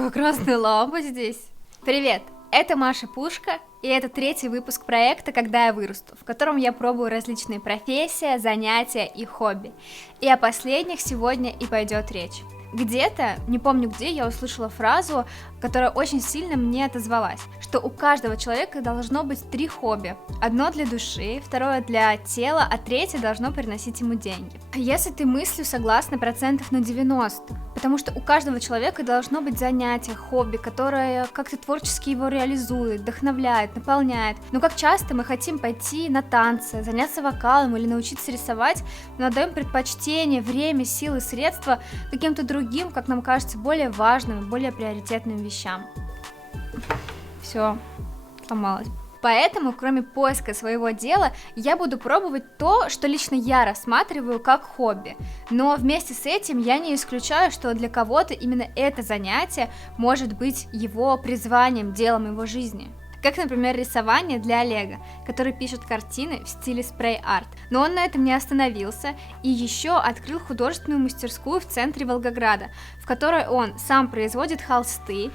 Какая красная лампа здесь. Привет, это Маша Пушка, и это 3-й выпуск проекта «Когда я вырасту», в котором я пробую различные профессии, занятия и хобби. И о последних сегодня и пойдет речь. Где-то, не помню где, я услышала фразу, которая очень сильно мне отозвалась, что у каждого человека должно быть 3 хобби. Одно для души, второе для тела, а третье должно приносить ему деньги. Я с этой мыслью согласна процентов на 90, потому что у каждого человека должно быть занятие, хобби, которое как-то творчески его реализует, вдохновляет, наполняет. Но как часто мы хотим пойти на танцы, заняться вокалом или научиться рисовать, но отдаем предпочтение, время, силы, средства каким-то другим, как нам кажется, более важным и более приоритетным вещам. Все, сломалась. Поэтому, кроме поиска своего дела, я буду пробовать то, что лично я рассматриваю как хобби. Но вместе с этим я не исключаю, что для кого-то именно это занятие может быть его призванием, делом его жизни. Как, например, рисование для Олега, который пишет картины в стиле спрей-арт. Но он на этом не остановился и еще открыл художественную мастерскую в центре Волгограда, в которой он сам производит холсты,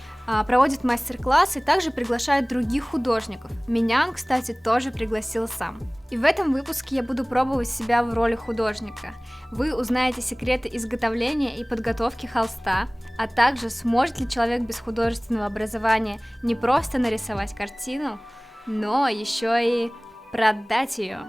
проводит мастер-классы и также приглашает других художников. Меня он, кстати, тоже пригласил сам. И в этом выпуске я буду пробовать себя в роли художника. Вы узнаете секреты изготовления и подготовки холста, а также сможет ли человек без художественного образования не просто нарисовать картину, но еще и продать ее.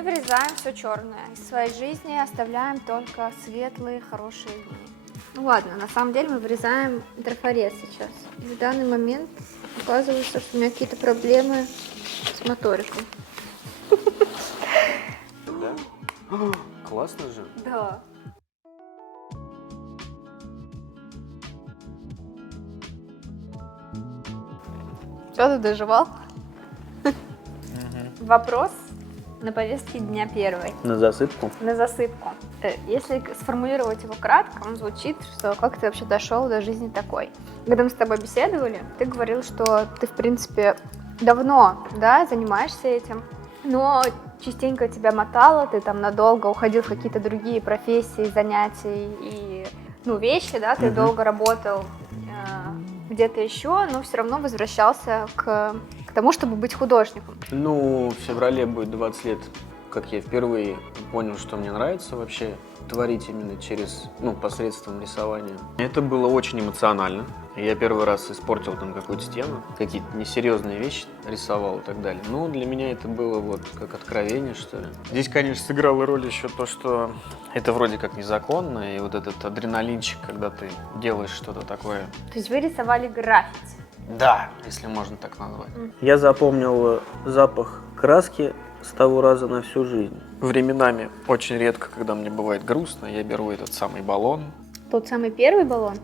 Мы вырезаем все черное. Из своей жизни оставляем только светлые, хорошие дни. Ну ладно, на самом деле мы вырезаем трафарет сейчас. И в данный момент оказывается, что у меня какие-то проблемы с моторикой. Да? Классно же. Да. Что ты доживал? Вопрос на повестке дня первый. На засыпку? На засыпку. Если сформулировать его кратко, он звучит, что как ты вообще дошел до жизни такой. Когда мы с тобой беседовали, ты говорил, что ты, в принципе, давно, да, занимаешься этим, но частенько тебя мотало, ты там надолго уходил в какие-то другие профессии, занятия и, вещи, да, ты долго работал где-то еще, но все равно возвращался к тому, чтобы быть художником. В феврале будет 20 лет, как я впервые понял, что мне нравится вообще творить именно посредством рисования. Это было очень эмоционально. Я первый раз испортил там какую-то стену, какие-то несерьезные вещи рисовал и так далее. Но для меня это было как откровение, что ли. Здесь, конечно, сыграла роль еще то, что это вроде как незаконно, и вот этот адреналинчик, когда ты делаешь что-то такое. То есть вы рисовали граффити? Да, если можно так назвать. Я запомнил запах краски с того раза на всю жизнь. Временами, очень редко, когда мне бывает грустно, я беру этот самый баллон. Тот самый первый баллон?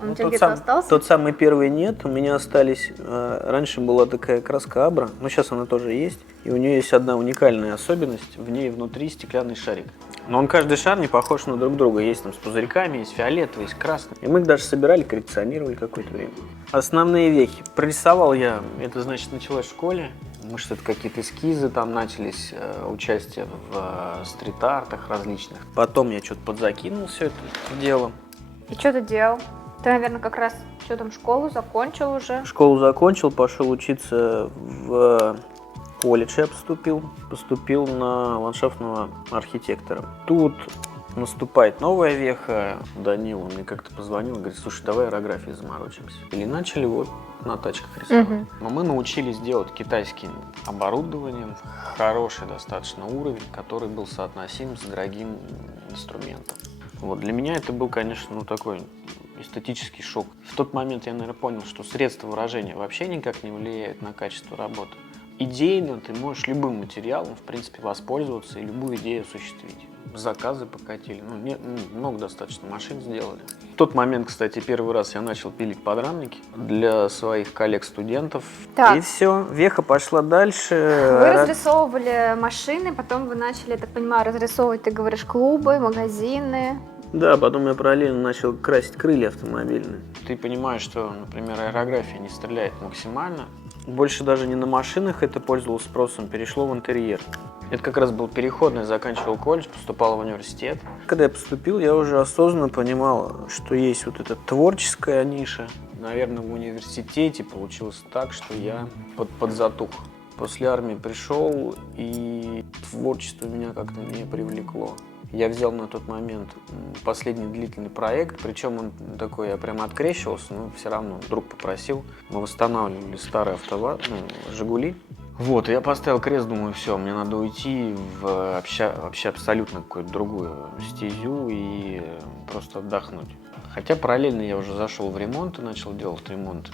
Он у тебя где-то остался? Тот самый первый нет, у меня остались... раньше была такая краска Абра, но сейчас она тоже есть. И у нее есть одна уникальная особенность, в ней внутри стеклянный шарик. Но он каждый шар не похож на друг друга. Есть там с пузырьками, есть фиолетовый, есть красный. И мы их даже собирали, коллекционировали какое-то время. Основные вехи. Прорисовал я, это значит началось в школе. Может, это какие-то эскизы там начались, участие в стрит-артах различных. Потом я что-то подзакинул все это дело. И что ты делал? Ты, наверное, как раз школу закончил уже? Школу закончил, пошел учиться в колледж, я поступил на ландшафтного архитектора. Тут наступает новая веха. Данила мне как-то позвонил и говорит: слушай, давай аэрографией заморочимся. И начали на тачках рисовать. Но мы научились делать китайским оборудованием, хороший достаточно уровень, который был соотносим с дорогим инструментом. Для меня это был, конечно, такой эстетический шок. В тот момент я, наверное, понял, что средства выражения вообще никак не влияют на качество работы. Идейно ты можешь любым материалом, в принципе, воспользоваться и любую идею осуществить. Заказы покатили, много достаточно машин сделали. В тот момент, кстати, первый раз я начал пилить подрамники для своих коллег-студентов. Так. И все, веха пошла дальше. Вы разрисовывали машины, потом вы начали, я так понимаю, разрисовывать, ты говоришь, клубы, магазины. Да, потом я параллельно начал красить крылья автомобильные. Ты понимаешь, что, например, аэрография не стреляет максимально. Больше даже не на машинах это пользовалось спросом, перешло в интерьер. Это как раз был переходный, заканчивал колледж, поступал в университет. Когда я поступил, я уже осознанно понимал, что есть эта творческая ниша. Наверное, в университете получилось так, что я подзатух. После армии пришел, и творчество меня как-то не привлекло. Я взял на тот момент последний длительный проект, причем он такой, я прямо открещивался, но все равно друг попросил. Мы восстанавливали старый АвтоВАЗ, «Жигули». И я поставил крест, думаю, все, мне надо уйти в вообще абсолютно какую-то другую стезю и просто отдохнуть. Хотя параллельно я уже зашел в ремонт и начал делать ремонт.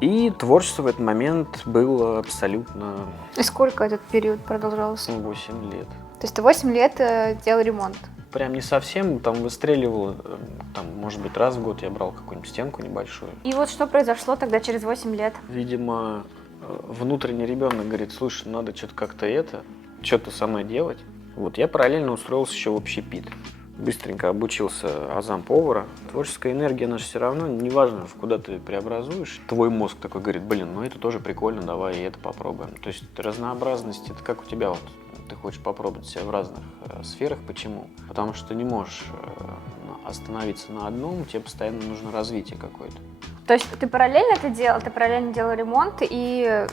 И творчество в этот момент было абсолютно... И сколько этот период продолжался? 8 лет. То есть ты 8 лет делал ремонт? Прям не совсем, выстреливал, может быть, раз в год я брал какую-нибудь стенку небольшую. И что произошло тогда через 8 лет? Видимо, внутренний ребенок говорит: слушай, надо что-то как-то что-то самое делать. Я параллельно устроился еще в общепит. Быстренько обучился азам повара. Творческая энергия наша все равно, неважно, куда ты преобразуешь. Твой мозг такой говорит: это тоже прикольно, давай и это попробуем. То есть разнообразность, это как у тебя ты хочешь попробовать себя в разных сферах. Почему? Потому что ты не можешь остановиться на одном, тебе постоянно нужно развитие какое-то. То есть ты параллельно это делал? Ты параллельно делал ремонт и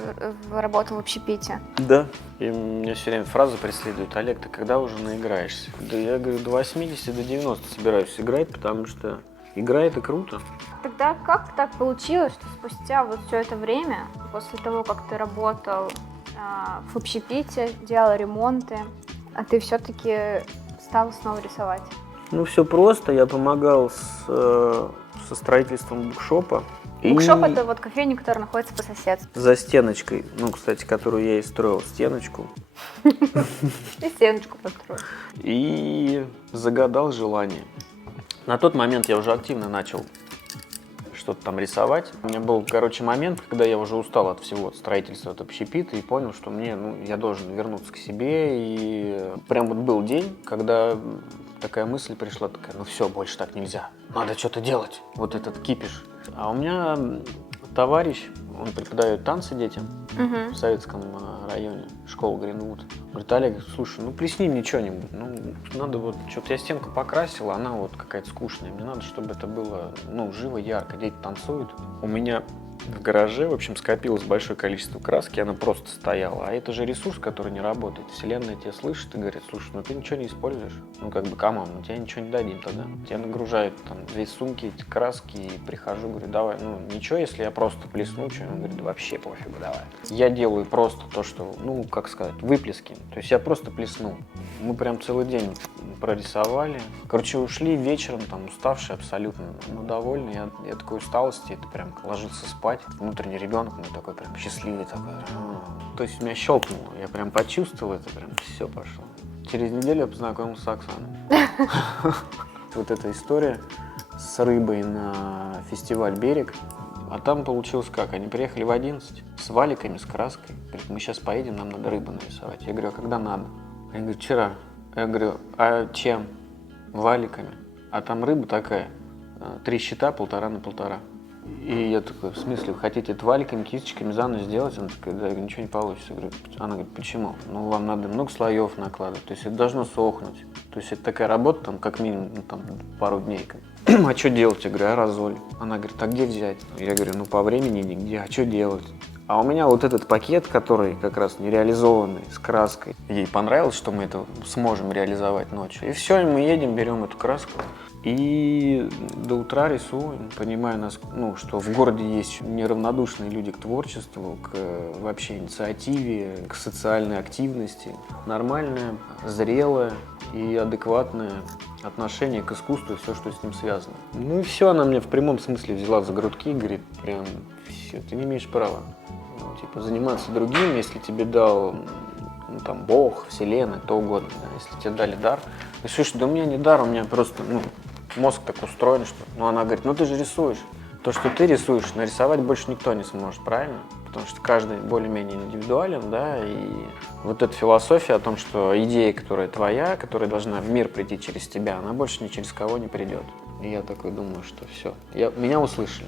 работал в общепите? Да. И меня все время фраза преследует: Олег, ты когда уже наиграешься? Да я говорю, до 80, до 90 собираюсь играть, потому что игра — это круто. Тогда как так получилось, что спустя все это время, после того, как ты работал в общепите, делал ремонты, А ты все-таки стал снова рисовать? Ну, все просто. Я помогал со строительством букшопа. Букшоп — это вот кофейня, которая находится по соседству. За стеночкой, ну, кстати, которую я и строил, стеночку. И стеночку построил. И загадал желание. На тот момент я уже активно начал что-то там рисовать. У меня был, короче, момент, когда я уже устал от всего, от строительства, от общепита, и понял, что мне, я должен вернуться к себе. И прям вот был день, когда такая мысль пришла, такая, все, больше так нельзя. Надо что-то делать. Вот этот кипиш. А у меня товарищ, он преподает танцы детям в Советском районе, школа Гринвуд. Говорит: Олег, слушай, плесни мне что-нибудь. Надо вот, что-то я стенку покрасил, она вот какая-то скучная. Мне надо, чтобы это было, живо, ярко. Дети танцуют. У меня в гараже, в общем, скопилось большое количество краски, она просто стояла. А это же ресурс, который не работает. Вселенная тебя слышит и говорит: слушай, ты ничего не используешь. Камон, тебе ничего не дадим тогда. Тебя нагружают там 2 сумки, эти краски, и прихожу, говорю: давай, ничего, если я просто плесну, что? Он говорит: да вообще пофигу, давай. Я делаю просто то, что, выплески. То есть я просто плесну. Мы прям целый день прорисовали. Короче, ушли вечером, там, уставшие абсолютно, но довольны. Я такой усталости, это прям ложится спать. Внутренний ребенок мой такой прям счастливый такой. То есть меня щелкнуло, я прям почувствовал это, прям все пошло. Через неделю я познакомился с Оксаной. Вот эта история с рыбой на фестиваль «Берег». А там получилось как? Они приехали в 11 с валиками, с краской. Говорят: мы сейчас поедем, нам надо рыбу нарисовать. Я говорю: а когда надо? Они говорят: вчера. Я говорю: а чем? Валиками. А там рыба такая, 3 щита, 1,5 на 1,5. И я такой: в смысле, вы хотите это валиками, кисточками за ночь сделать? Она такая: да, ничего не получится. Я говорю: она говорит: почему? Вам надо много слоев накладывать, то есть это должно сохнуть. То есть это такая работа, там, как минимум, пару дней. А что делать? Я говорю: аэрозоль. Она говорит: а где взять? Я говорю: по времени нигде, а что делать? А у меня вот этот пакет, который как раз нереализованный, с краской. Ей понравилось, что мы это сможем реализовать ночью. И все, и мы едем, берем эту краску. И до утра рисуем, понимая, что в городе есть неравнодушные люди к творчеству, к вообще инициативе, к социальной активности. Нормальное, зрелое и адекватное отношение к искусству и все, что с ним связано. И все, она мне в прямом смысле взяла за грудки и говорит: прям, все, ты не имеешь права заниматься другим, если тебе дал Бог, Вселенная, кто угодно, да, если тебе дали дар. И слушай, да у меня не дар, у меня просто мозг так устроен, что... она говорит: ты же рисуешь. То, что ты рисуешь, нарисовать больше никто не сможет, правильно? Потому что каждый более-менее индивидуален, да, и вот эта философия о том, что идея, которая твоя, которая должна в мир прийти через тебя, она больше ни через кого не придет. И я такой думаю, что все, меня услышали.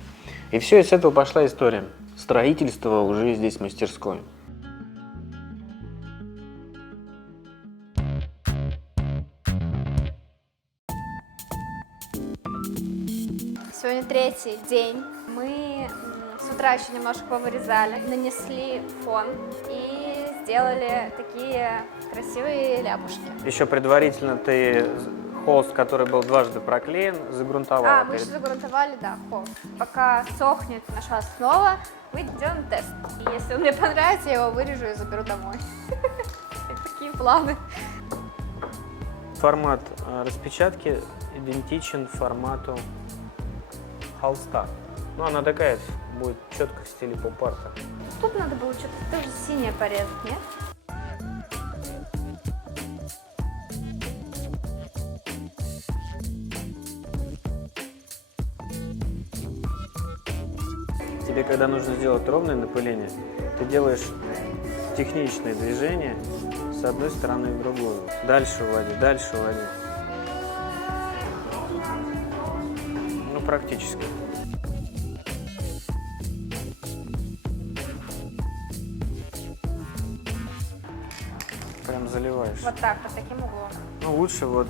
И все, и с этого пошла история. Строительство уже здесь мастерской. Сегодня 3-й день. Мы с утра еще немножко повырезали, нанесли фон и сделали такие красивые ляпушки. Еще предварительно ты холст, который был дважды проклеен, загрунтовала. Мы еще загрунтовали, да, холст. Пока сохнет наша основа, мы делаем тест. И если он мне понравится, я его вырежу и заберу домой. Такие планы. Формат распечатки идентичен формату холста. Она такая будет четко в стиле поп-арта. Тут надо было что-то тоже синее порезать, нет? Тебе, когда нужно сделать ровное напыление, ты делаешь техничные движения с одной стороны в другую. Дальше уводи, дальше уводи. Практически. Прям заливаешь. Вот так, под таким углом. Лучше вот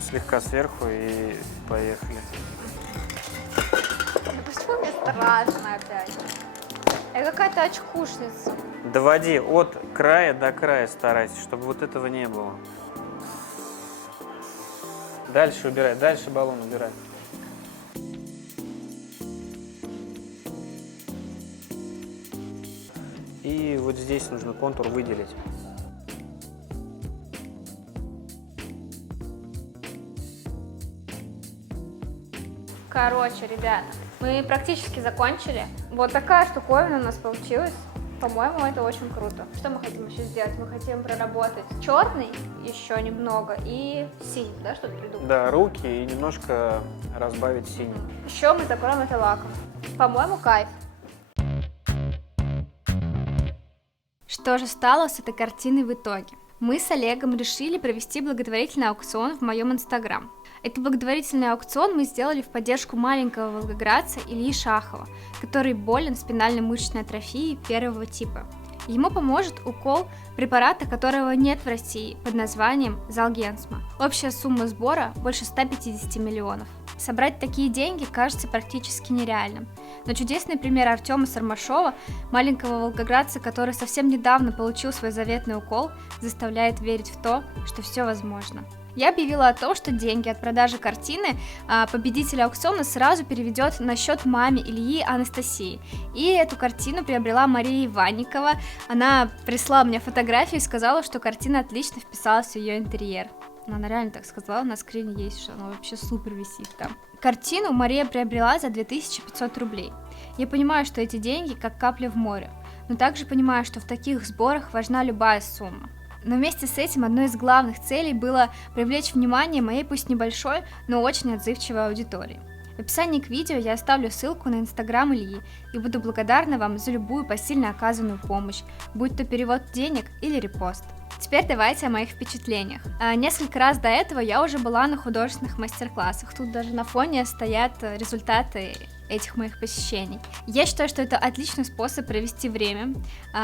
слегка сверху и поехали. Почему мне страшно опять? Я какая-то очкушница. Доводи от края до края, старайся, чтобы вот этого не было. Дальше убирай, дальше баллон убирай. И вот здесь нужно контур выделить. Короче, ребята, мы практически закончили. Вот такая штуковина у нас получилась. По-моему, это очень круто. Что мы хотим еще сделать? Мы хотим проработать черный еще немного и синий, да, что-то придумать? Да, руки и немножко разбавить синим. Еще мы закроем это лаком. По-моему, кайф. Что же стало с этой картиной в итоге? Мы с Олегом решили провести благотворительный аукцион в моем инстаграм. Этот благотворительный аукцион мы сделали в поддержку маленького волгоградца Ильи Шахова, который болен спинальной мышечной атрофией первого типа. Ему поможет укол препарата, которого нет в России, под названием Золгенсма. Общая сумма сбора больше 150 миллионов. Собрать такие деньги кажется практически нереальным. Но чудесный пример Артема Сармашова, маленького волгоградца, который совсем недавно получил свой заветный укол, заставляет верить в то, что все возможно. Я объявила о том, что деньги от продажи картины победителя аукциона сразу переведет на счет маме Ильи Анастасии. И эту картину приобрела Мария Иванникова. Она прислала мне фотографию и сказала, что картина отлично вписалась в ее интерьер. Она реально так сказала, на скрине есть, что она вообще супер висит там. Картину Мария приобрела за 2500 рублей. Я понимаю, что эти деньги как капля в море, но также понимаю, что в таких сборах важна любая сумма. Но вместе с этим одной из главных целей было привлечь внимание моей пусть небольшой, но очень отзывчивой аудитории. В описании к видео я оставлю ссылку на инстаграм Ильи и буду благодарна вам за любую посильно оказанную помощь, будь то перевод денег или репост. Теперь давайте о моих впечатлениях. Несколько раз до этого я уже была на художественных мастер-классах. Тут даже на фоне стоят результаты этих моих посещений. Я считаю, что это отличный способ провести время,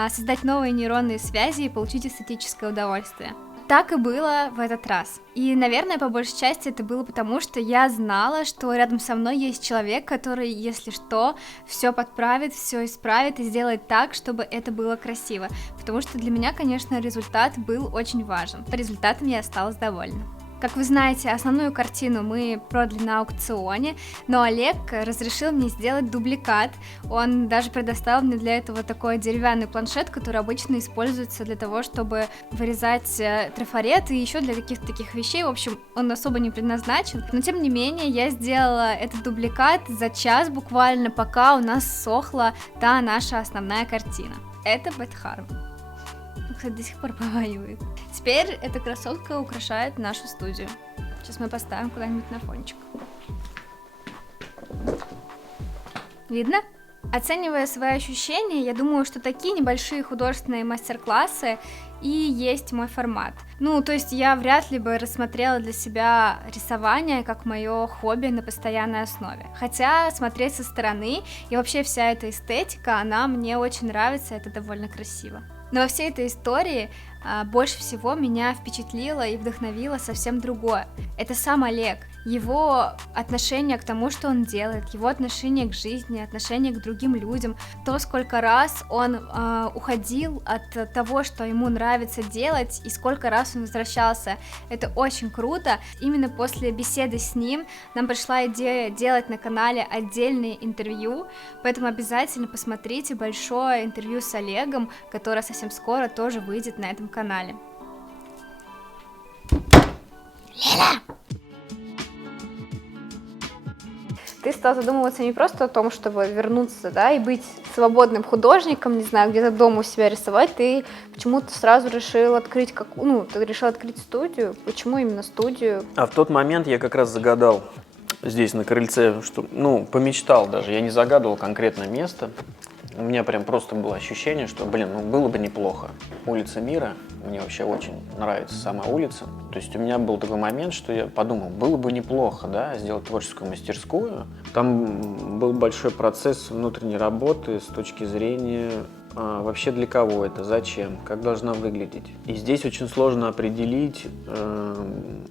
создать новые нейронные связи и получить эстетическое удовольствие. Так и было в этот раз. И, наверное, по большей части это было потому, что я знала, что рядом со мной есть человек, который, если что, все подправит, все исправит и сделает так, чтобы это было красиво. Потому что для меня, конечно, результат был очень важен. По результатам я осталась довольна. Как вы знаете, основную картину мы продали на аукционе, но Олег разрешил мне сделать дубликат. Он даже предоставил мне для этого такой деревянный планшет, который обычно используется для того, чтобы вырезать трафарет и еще для каких-то таких вещей. В общем, он особо не предназначен. Но тем не менее, я сделала этот дубликат за час буквально, пока у нас сохла та наша основная картина. Это Бетхарм. Кстати, до сих пор поваривает. Теперь эта красотка украшает нашу студию. Сейчас мы поставим куда-нибудь на фончик. Видно? Оценивая свои ощущения, я думаю, что такие небольшие художественные мастер-классы и есть мой формат. Ну, то есть я вряд ли бы рассмотрела для себя рисование как мое хобби на постоянной основе. Хотя смотреть со стороны и вообще вся эта эстетика, она мне очень нравится, это довольно красиво. Но во всей этой истории больше всего меня впечатлило и вдохновило совсем другое. Это сам Олег, его отношение к тому, что он делает, его отношение к жизни, отношение к другим людям, то, сколько раз он уходил от того, что ему нравится делать, и сколько раз он возвращался. Это очень круто. Именно после беседы с ним нам пришла идея делать на канале отдельные интервью, поэтому обязательно посмотрите большое интервью с Олегом, которое совсем скоро тоже выйдет на этом канале. Лена! Ты стал задумываться не просто о том, чтобы вернуться, да, и быть свободным художником, не знаю, где-то дома у себя рисовать, ты почему-то сразу решил открыть ты решил открыть студию. Почему именно студию? А в тот момент я как раз загадал здесь на крыльце, что, помечтал даже, я не загадывал конкретное место. У меня прям просто было ощущение, что, было бы неплохо. Улица Мира, мне вообще очень нравится сама улица. То есть у меня был такой момент, что я подумал, было бы неплохо, да, сделать творческую мастерскую. Там был большой процесс внутренней работы с точки зрения вообще для кого это, зачем, как должна выглядеть. И здесь очень сложно определить,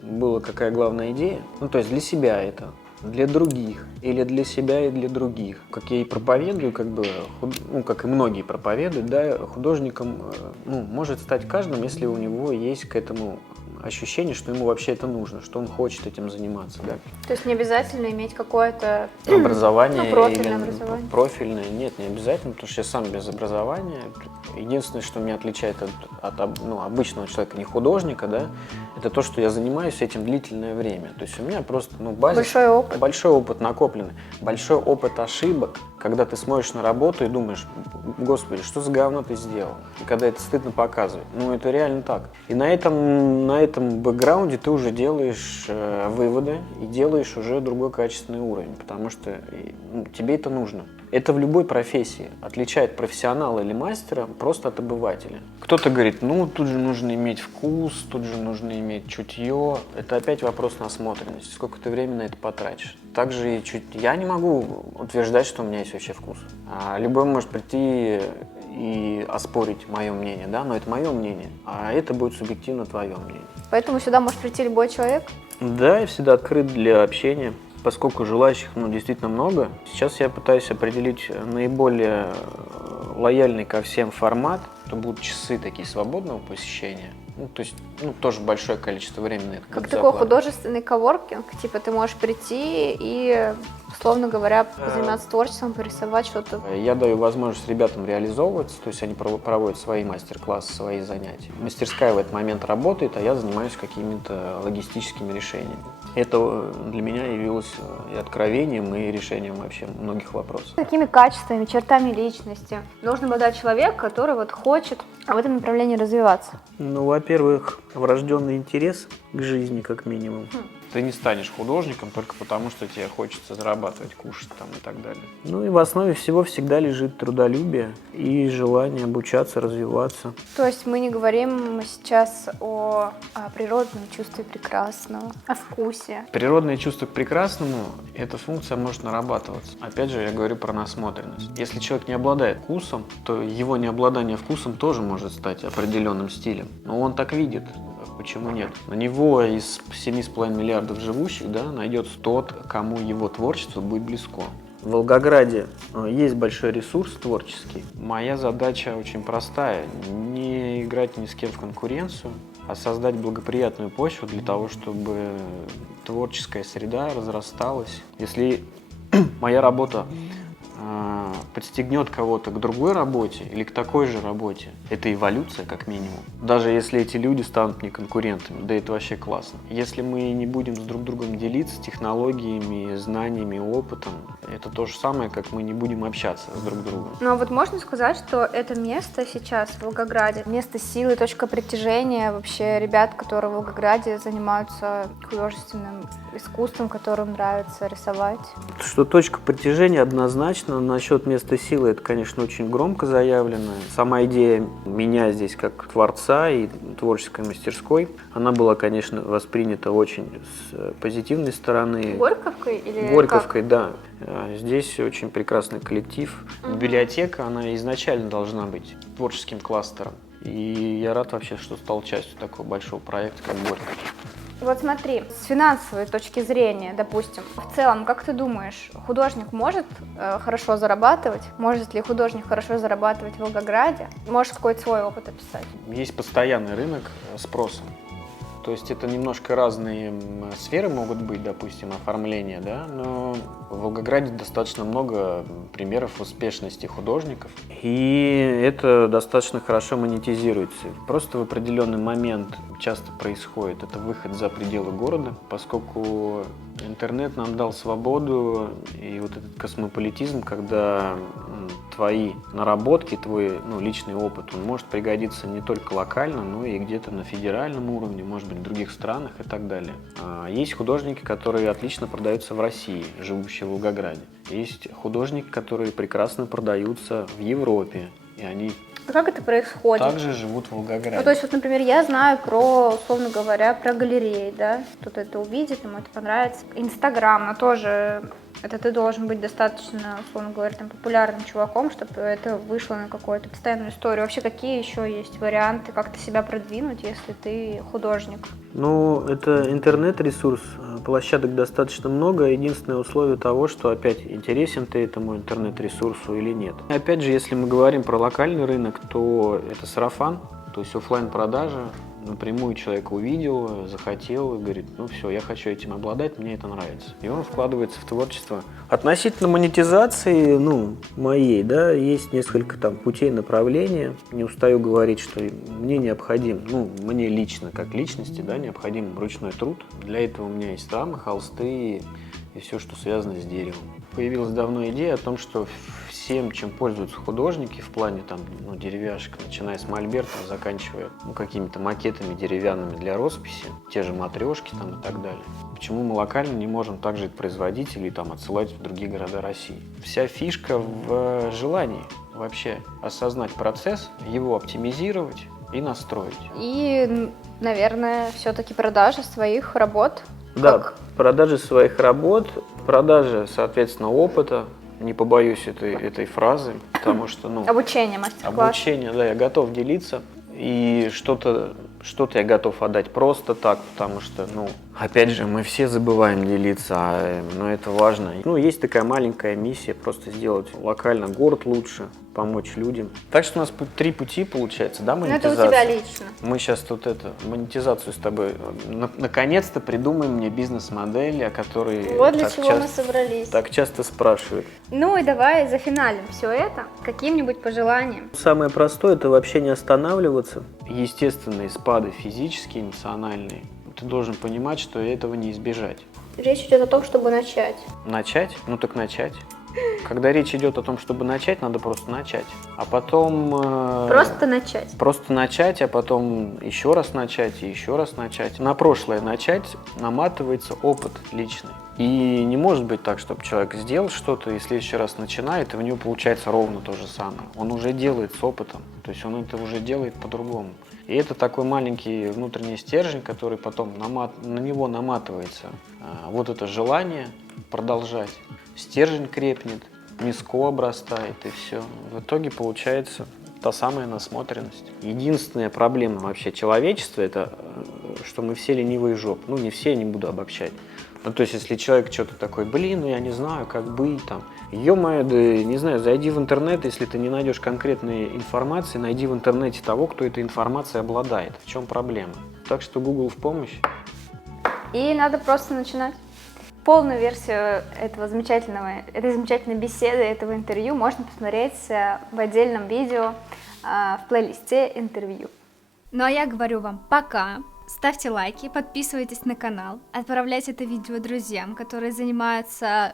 была какая главная идея. То есть для себя это. Для других, или для себя и для других. Как я и проповедую, как и многие проповедуют, да, художником может стать каждым, если у него есть к этому ощущение, что ему вообще это нужно, что он хочет этим заниматься, да. То есть не обязательно иметь какое-то Образование профильное или образование? профильное, нет, не обязательно, потому что я сам без образования. Единственное, что меня отличает от обычного человека, не художника, да, это то, что я занимаюсь этим длительное время. То есть у меня просто базис, большой опыт накопленный, большой опыт ошибок, когда ты смотришь на работу и думаешь, господи, что за говно ты сделал? И когда это стыдно показывать. Это реально так. И на этом бэкграунде ты уже делаешь выводы и делаешь уже другой качественный уровень, потому что тебе это нужно. Это в любой профессии отличает профессионала или мастера просто от обывателя. Кто-то говорит, тут же нужно иметь вкус, тут же нужно иметь чутье. Это опять вопрос насмотренности, сколько ты времени на это потратишь. Также я не могу утверждать, что у меня есть вообще вкус. Любой может прийти и оспорить мое мнение, да, но это мое мнение, а это будет субъективно твое мнение. Поэтому сюда может прийти любой человек? Да, я всегда открыт для общения. Поскольку желающих действительно много, сейчас я пытаюсь определить наиболее лояльный ко всем формат. Это будут часы такие свободного посещения. То есть, тоже большое количество времени. Как такой художественный коворкинг, типа ты можешь прийти и, условно говоря, заниматься творчеством, порисовать что-то. Я даю возможность ребятам реализовываться, то есть они проводят свои мастер-классы, свои занятия. Мастерская в этот момент работает, а я занимаюсь какими-то логистическими решениями. Это для меня явилось и откровением, и решением вообще многих вопросов. Какими качествами, чертами личности должен обладать человек, который хочет в этом направлении развиваться? Во-первых, врожденный интерес к жизни, как минимум. Ты не станешь художником только потому, что тебе хочется зарабатывать, кушать и так далее. И в основе всего всегда лежит трудолюбие и желание обучаться, развиваться. То есть мы не говорим сейчас о природном чувстве прекрасного, о вкусе. Природное чувство к прекрасному, эта функция может нарабатываться. Опять же, я говорю про насмотренность. Если человек не обладает вкусом, то его необладание вкусом тоже может стать определенным стилем. Но он так видит. Почему нет? На него из 7,5 миллиардов живущих, найдется тот, кому его творчество будет близко. В Волгограде есть большой ресурс творческий. Моя задача очень простая. Не играть ни с кем в конкуренцию, а создать благоприятную почву для того, чтобы творческая среда разрасталась. Если моя работа подстегнет кого-то к другой работе или к такой же работе, это эволюция как минимум. Даже если эти люди станут не конкурентами, да это вообще классно. Если мы не будем с друг другом делиться технологиями, знаниями, опытом, это то же самое, как мы не будем общаться с друг другом. Но можно сказать, что это место сейчас в Волгограде, место силы, точка притяжения вообще ребят, которые в Волгограде занимаются художественным искусством, которым нравится рисовать. Что точка притяжения однозначно. Насчет места силы это, конечно, очень громко заявлено. Сама идея меня здесь как творца и творческой мастерской, она была, конечно, воспринята очень с позитивной стороны. Горьковкой или Горьковкой, как? Да. Здесь очень прекрасный коллектив. Библиотека, она изначально должна быть творческим кластером. И я рад вообще, что стал частью такого большого проекта, как Горький. Смотри, с финансовой точки зрения, допустим, в целом, как ты думаешь, художник может хорошо зарабатывать? Может ли художник хорошо зарабатывать в Волгограде? Можешь какой-то свой опыт описать? Есть постоянный рынок спроса. То есть это немножко разные сферы могут быть, допустим, оформления, но в Волгограде достаточно много примеров успешности художников. И это достаточно хорошо монетизируется. Просто в определенный момент часто происходит это выход за пределы города, поскольку интернет нам дал свободу и вот этот космополитизм, когда твои наработки, твой личный опыт, он может пригодиться не только локально, но и где-то на федеральном уровне, может быть, в других странах и так далее. Есть художники, которые отлично продаются в России, живущие в Волгограде. Есть художники, которые прекрасно продаются в Европе, и они как это происходит? Также живут в Волгограде. То есть, например, я знаю условно говоря, про галереи, кто-то это увидит, ему это понравится. Инстаграм, но тоже это ты должен быть достаточно, условно говоря, популярным чуваком, чтобы это вышло на какую-то постоянную историю. Вообще, какие еще есть варианты, как-то себя продвинуть, если ты художник? Это интернет-ресурс, площадок достаточно много. Единственное условие того, что, опять, интересен ты этому интернет-ресурсу или нет. Опять же, если мы говорим про локальный рынок, то это сарафан, то есть офлайн-продажа. Напрямую человек увидел, захотел и говорит, ну все, я хочу этим обладать, мне это нравится. И он вкладывается в творчество. Относительно монетизации, моей, да, есть несколько там путей направления. Не устаю говорить, что мне необходим, мне лично, как личности, да, необходим ручной труд. Для этого у меня есть рамы, холсты и все, что связано с деревом. Появилась давно идея о том, что всем, чем пользуются художники в плане деревяшек, начиная с мольбертом, заканчивая какими-то макетами деревянными для росписи, те же матрешки и так далее. Почему мы локально не можем также это производить или отсылать в другие города России? Вся фишка в желании вообще осознать процесс, его оптимизировать и настроить. И, наверное, все-таки продажа своих работ. Да, продажи своих работ, продажи, соответственно, опыта. Не побоюсь этой фразы, потому что, Обучение, мастер-класс. Обучение, да, я готов делиться. И что-то я готов отдать просто так, потому что, опять же, мы все забываем делиться, но это важно. Есть такая маленькая миссия, просто сделать локально город лучше, помочь людям. Так что у нас 3 пути получается, да, монетизация? Это у тебя лично. Мы сейчас монетизацию с тобой, наконец-то придумаем мне бизнес-модель, о которой Вот для чего мы собрались. Так часто спрашивают. И давай зафиналим все это каким-нибудь пожеланием. Самое простое – это вообще не останавливаться. Естественные спады физические, эмоциональные. Ты должен понимать, что этого не избежать. Речь идет о том, чтобы начать. Начать? Так начать. Когда речь идет о том, чтобы начать, надо просто начать. А потом... Просто начать. Просто начать, а потом еще раз начать и еще раз начать. На прошлое начать наматывается опыт личный. И не может быть так, чтобы человек сделал что-то и в следующий раз начинает, и у него получается ровно то же самое. Он уже делает с опытом, то есть он это уже делает по-другому. И это такой маленький внутренний стержень, который потом на него наматывается вот это желание продолжать. Стержень крепнет, миско обрастает, и все. В итоге получается та самая насмотренность. Единственная проблема вообще человечества – это что мы все ленивые жопы. Не все, не буду обобщать. То есть, если человек что-то такой, я не знаю, как быть, ё-моё, да, не знаю, зайди в интернет, если ты не найдешь конкретной информации, найди в интернете того, кто этой информацией обладает. В чем проблема? Так что Google в помощь. И надо просто начинать. Полную версию этой замечательной беседы, этого интервью можно посмотреть в отдельном видео в плейлисте интервью. Ну а я говорю вам пока. Ставьте лайки, подписывайтесь на канал, отправляйте это видео друзьям, которые занимаются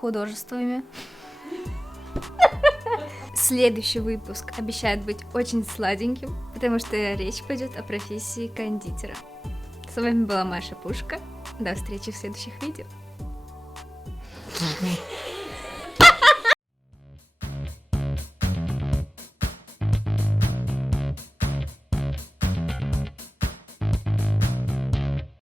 художествами. Следующий выпуск обещает быть очень сладеньким, потому что речь пойдет о профессии кондитера. С вами была Маша Пушка. До встречи в следующих видео.